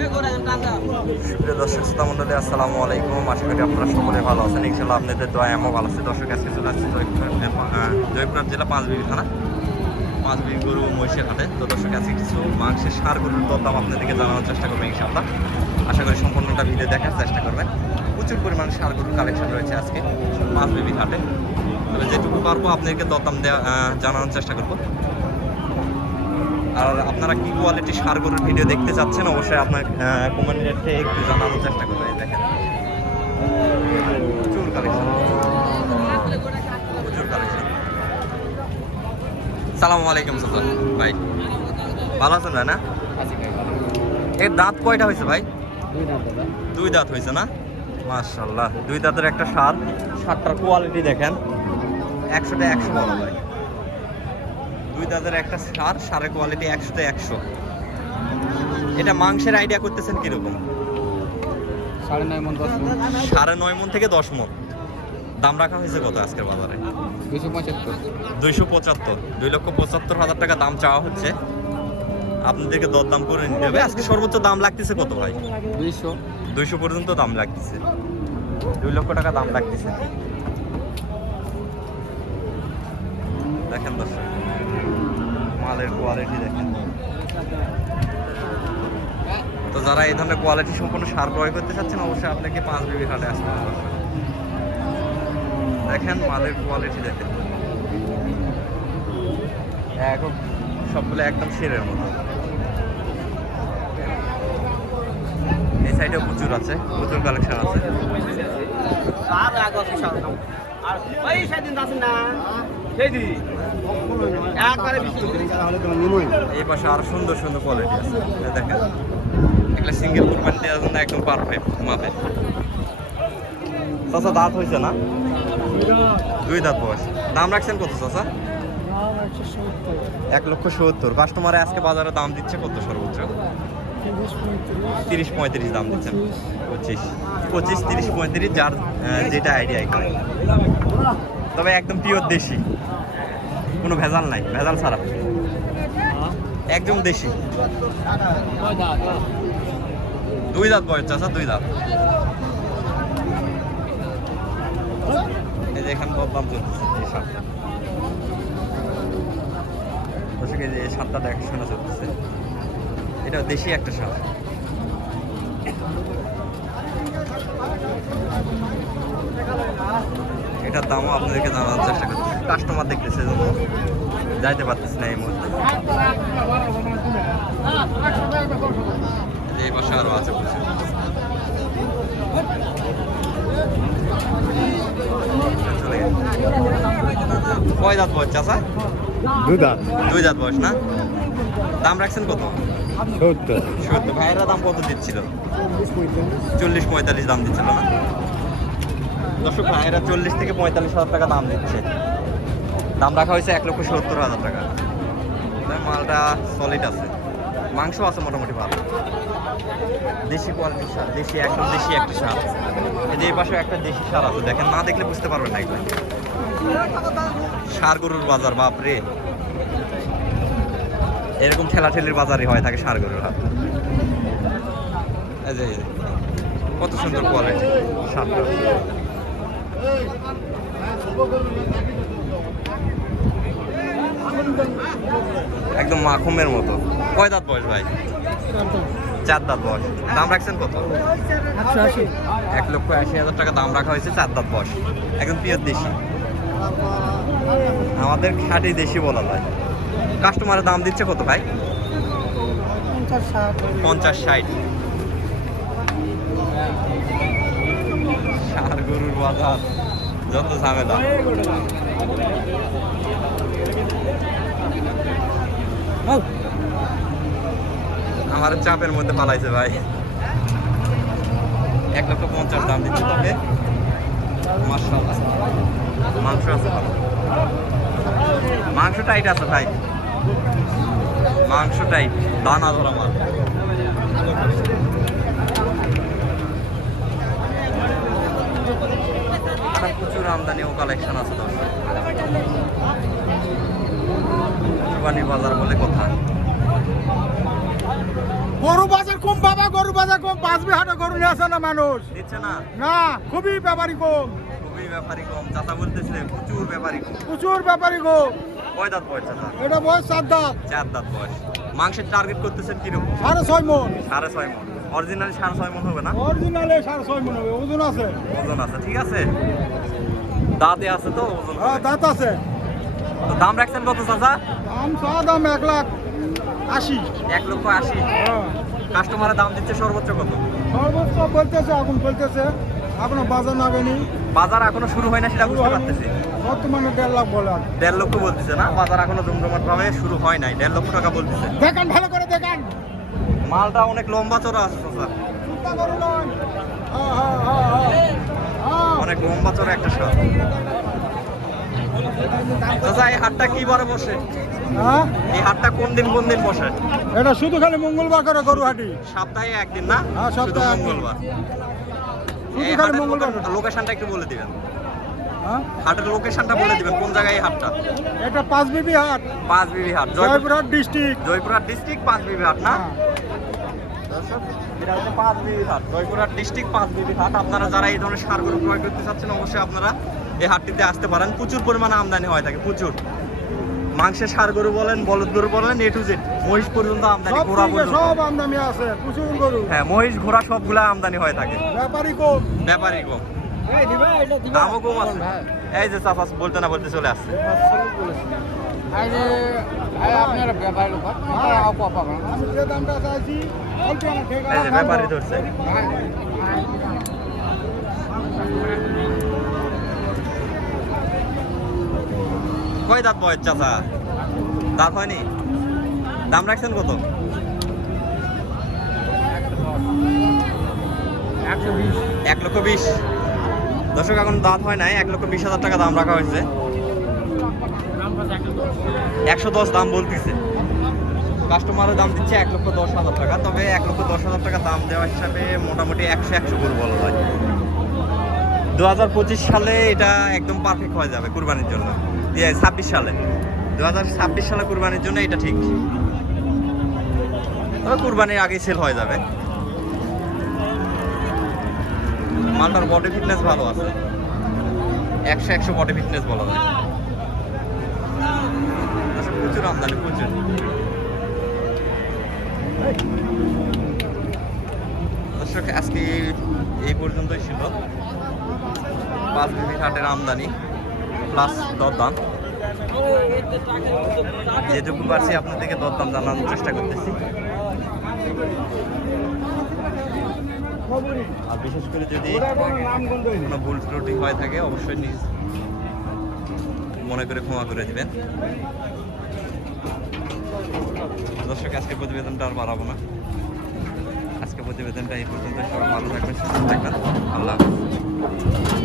সুপ্রিয় দর্শক শ্রোতা মণ্ডলী, আসসালামু আলাইকুম। আশা করি আপনারা সকলে ভালো আছেন। ইনশাআল্লাহ আপনাদের দোয়া আমিও ভালো আছি। দর্শক আজকে চলে আসছি জয়পুরহাট জেলা পাঁচবিবি থানা পাঁচবিবি গরু মহিষের হাটে। তো দর্শক আজকে কিছু মাংসের সার গরুর দরদাম আপনাদেরকে জানানোর চেষ্টা করবেন ইনশাআল্লাহ। আশা করি সম্পূর্ণটা ভিডিও দেখার চেষ্টা করবেন। প্রচুর পরিমাণ সার গরুর কালেকশন রয়েছে আজকে পাঁচবিবি হাটে। তবে যেটুকু পারবো আপনাদেরকে দরদাম জানানোর চেষ্টা করবো। আর আপনারা কি কোয়ালিটি সার গরুর ভিডিও দেখতে চাচ্ছেন অবশ্যই আপনার কমেন্টে একটু জানানোর চেষ্টা করবেন। দেখেন প্রচুর কালেকশন, প্রচুর কালেকশন। সালামু আলাইকুম সালাম ভাই, ভালো আছেন ভাই? না এর দাঁত কয়টা হয়েছে ভাই? দুই দাঁত হয়েছে না? মাশাআল্লাহ, দুই দাঁতের একটা সার। সারটার কোয়ালিটি দেখেন, 100তে 100 বলা ভাই। দুই দাঁতের একটা সার, সারের কোয়ালিটি 100তে 100। এটা মাংসের আইডিয়া করতেছেন কিরকম? 9.5 মণ 10 মণ। 9.5 মণ থেকে 10 মণ। দাম রাখা হয়েছে কত আজকের বাজারে? 275। 275, 2,75,000 টাকা দাম চাওয়া হচ্ছে। আপনাদেরকে দরদাম করে নিতে হবে। আজকে সর্বোচ্চ দাম লাগতেছে কত ভাই? 200 পর্যন্ত দাম লাগতেছে। 2 লক্ষ টাকা দাম লাগতেছে। দেখেন দর্শক, মালের কোয়ালিটি দেখেন। তো যারা এই ধরনের কোয়ালিটি সম্পন্ন সার ক্রয় করতে চাচ্ছেন অবশ্যই আপনাকে পাঁচবিবি হাটে আসতে হবে। দেখেন মালের কোয়ালিটি দেখেন, একদম সবগুলো একদম সেরের মতো। এই সাইডে প্রচুর আছে, প্রচুর কালেকশন আছে। এই পাশে আরো সুন্দর সুন্দর কোয়ালিটি আছে। দেখেন এগুলো সিঙ্গেল কুরবানি দেওয়ার জন্য একদম পারফেক্ট মাপে। চাচা দাঁত হয়েছে না? দুই দাঁত বয়স। দাম রাখছেন কত চাচা? 1,70,000। কাস্টমারে আজকে বাজারে দাম দিচ্ছে কত সর্বোচ্চ? 30-35 দাম দিচ্ছেন। 25, 30, 35, যার যেটা আইডিয়া এখানে। তবে একদম পিওর দেশি, কোনো ভেজাল নাই, ভেজাল ছাড়া একদম দেশি। দুই দাঁত বয়স চাচা, দুই দাঁত। এই যে এখানে দাম চলতেছে এই সারটা। দর্শক এই যে এই সারটা দেখাশোনা চলতেছে। এটা দেশি একটা সার। এটার দামও আপনাদেরকে জানানোর চেষ্টা করছি। কাস্টমার দেখতেছে জন্য যাইতে পারতেছে না এই মুহূর্তে। এই পাশে আরো আছে প্রচুর। কয় দাঁত বয়স চাচা? দুই দাঁত। দুই দাঁত বয়স না? দাম রাখছেন কত? 70। ভাইয়েরা দাম কত দিচ্ছিল? 40-45 দাম দিচ্ছিল না? দর্শক ভাইয়েরা 40 থেকে 45,000 টাকা দাম দিচ্ছে। দাম রাখা হয়েছে 1,70,000 টাকা। মালটা সলিড আছে, মাংস আছে মোটামুটি ভালো। দেশি কোয়ালিটির সার, দেশি একদম দেশি একটা সার। এই পাশে একটা দেশি সার আছে, দেখেন না দেখলে বুঝতে পারবেন না এগুলো। সার গরুর বাজার বাপরে, এরকম ঠেলাঠেলির বাজারই হয় থাকে সার গরুর হাট। এই যে কত সুন্দর কোয়ালিটি সারটা। একদম মাখুমের মতো। কয় দাঁত বয়স ভাই? 4 দাঁত বয়স। দাম রাখছেন কত? 1,80,000 টাকা দাম রাখা হয়েছে। 4 দাঁত বয়স, একদম পিওর দেশি। আমাদের খাঁটি দেশি বলা যায়। কাস্টমারের দাম দিচ্ছে কত ভাই? 50-60। সার গরুর বাজার যত ঝামেলা। আমার চাপের মধ্যে পালাইছে ভাই। 1,50,000 দাম দিচ্ছে। তবে মাশাআল্লাহ মাংস আছে ভালো, মাংস টাইট আছে ভাই, মাংস টাইট, দানা ধরা মাল। প্রচুর আমদানি ও কালেকশন আছে দর্শক। কোরবানি বাজার বলে কথা। গরু বাজার কম বাবা, গরু বাজার কম, 5 বিঘা গরু নিয়ে আসে না মানুষ। দিচ্ছে না, না, খুবই ব্যাপারী কম, খুবই ব্যাপারী কম। চাচা বলতেছে প্রচুর ব্যাপারী কম। প্রচুর ব্যাপারী কম। কয় দাঁত বয়স চাচা? এটা বয়স 4 দাঁত, 4 দাঁত বয়স। মাংসের টার্গেট করতেছেন কিরকম? 6.5 মন। 6.5 মন। অরিজিনালি 6.5 মন হবে না? অরিজিনালে 6.5 মন হবে, ওজন আছে। ওজন আছে, ঠিক আছে। দাঁতে আছে তো ওজন হ্যাঁ, হবে। দাঁত আছে। তো দাম রাখছেন কত চাচা? দাম 1,80,000। 1,80,000। হ্যাঁ, কাস্টমারের দাম দিচ্ছে সর্বোচ্চ কত? সর্বোচ্চ বলতেছে, এখন বলতেছে, এখনো বাজার নামেনি। বাজার এখনো শুরু হয় না, সেটা বুঝতে পারতেছি। বর্তমানে 1.5 লাখ বলে। 1.5 লক্ষ বলতেছে না, বাজার এখনো জমজমাট ভাবে শুরু হয় নাই। 1.5 লক্ষ টাকা বলতেছে। দেখেন, ভালো করে দেখেন। মালটা অনেক লম্বা চড়া আছে চাচা, চিন্তা করুন না। হ্যাঁ, হ্যাঁ, হ্যাঁ, হ্যাঁ। অনেক লম্বা চড়া একটা সার। চাচা এই হাটটা কি বারে বসে? হ্যাঁ, এই হাটটা কোন দিন বসে? এটা শুধু খালি মঙ্গলবার করে গরু হাটি। সপ্তাহে একদিন না? হ্যাঁ, শুধু সপ্তাহে একদিন। মঙ্গলবার। শুধু এই খালি হাটের মঙ্গলবার। লোকেশনটা একটু বলে দিবেন। হ্যাঁ, হাটের লোকেশনটা বলে দিবেন, কোন জায়গায় এই হাটটা? এটা 5 বিবি হাট, 5 বিবি হাট, জয়পুরহাট ডিস্ট্রিক্ট। জয়পুরহাট ডিস্ট্রিক্ট 5 বিবি হাট না? দর্শক, এটা হচ্ছে 5 বিবি হাট, জয়পুরহাট ডিস্ট্রিক্ট 5 বিবি হাট। আপনারা যারা এই ধরনের সার গরু ক্রয় করতে চাচ্ছেন, অবশ্যই আপনারা এই হাটটিতে আসতে পারেন। প্রচুর পরিমাণে আমদানি হয় থাকে, প্রচুর। মাংসের সার গরু বলেন, বলদ গরু বলেন, A to Z, মহিষ পর্যন্ত আমদানি, সব ঘোড়া দিকে পর্যন্ত। সব আমদানি আছে, প্রচুর গরু। হ্যাঁ, মহিষ ঘোড়া সবগুলা আমদানি হয়ে থাকে। ব্যাপারী কম। ব্যাপারই কম, দামও কম আছে। এই যে চাপা বলতে না বলতে চলে আসছে। আপনারা ব্যাপারের উপর আমি যে দামটা চাইছি, অল্প আমার ঠিক এই যে আছে। ব্যাপারই ধরছে। কয় দাঁত বয়স চাচা? দাঁত হয়নি? দাম রাখছেন কত? 1,20,000। দর্শক, এখন দাঁত হয় নাই, 1,20,000 টাকা দাম রাখা হয়েছে। 110 দাম বলতেছে। কাস্টমারের দাম দিচ্ছে 1,10,000 টাকা। তবে 1,10,000 টাকা দাম দেওয়া হিসাবে মোটামুটি 100 গরু বলা যায়। 2025 সালে এটা একদম পারফেক্ট হয়ে যাবে কুরবানির জন্য। 26 সালে, 2026 সালে কুরবানির জন্য এটা ঠিক। তবে কুরবানির আগেই সেল হয়ে যাবে। মালটার বডি ফিটনেস ভালো আছে, 100 বডি ফিটনেস বলা যায়। আচ্ছা, প্রচুর আমদানি, প্রচুর। দর্শক, আজকে এই পর্যন্তই ছিল 5 বিবি হাটের আমদানি প্লাস দরদাম। যেটুকু পারছি আপনাদেরকে দরদাম জানানোর চেষ্টা করতেছি। আর বিশেষ করে যদি কোনো ভুল ত্রুটি হয়ে থাকে, অবশ্যই নিজ মনে করে ক্ষমা করে দিবেন। দর্শক, আজকে প্রতিবেদনটা আর বাড়াবো না। আজকে প্রতিবেদনটা এই পর্যন্ত। সবাই ভালো থাকবেন, সুস্থ থাকবেন। আল্লাহ হাফেজ।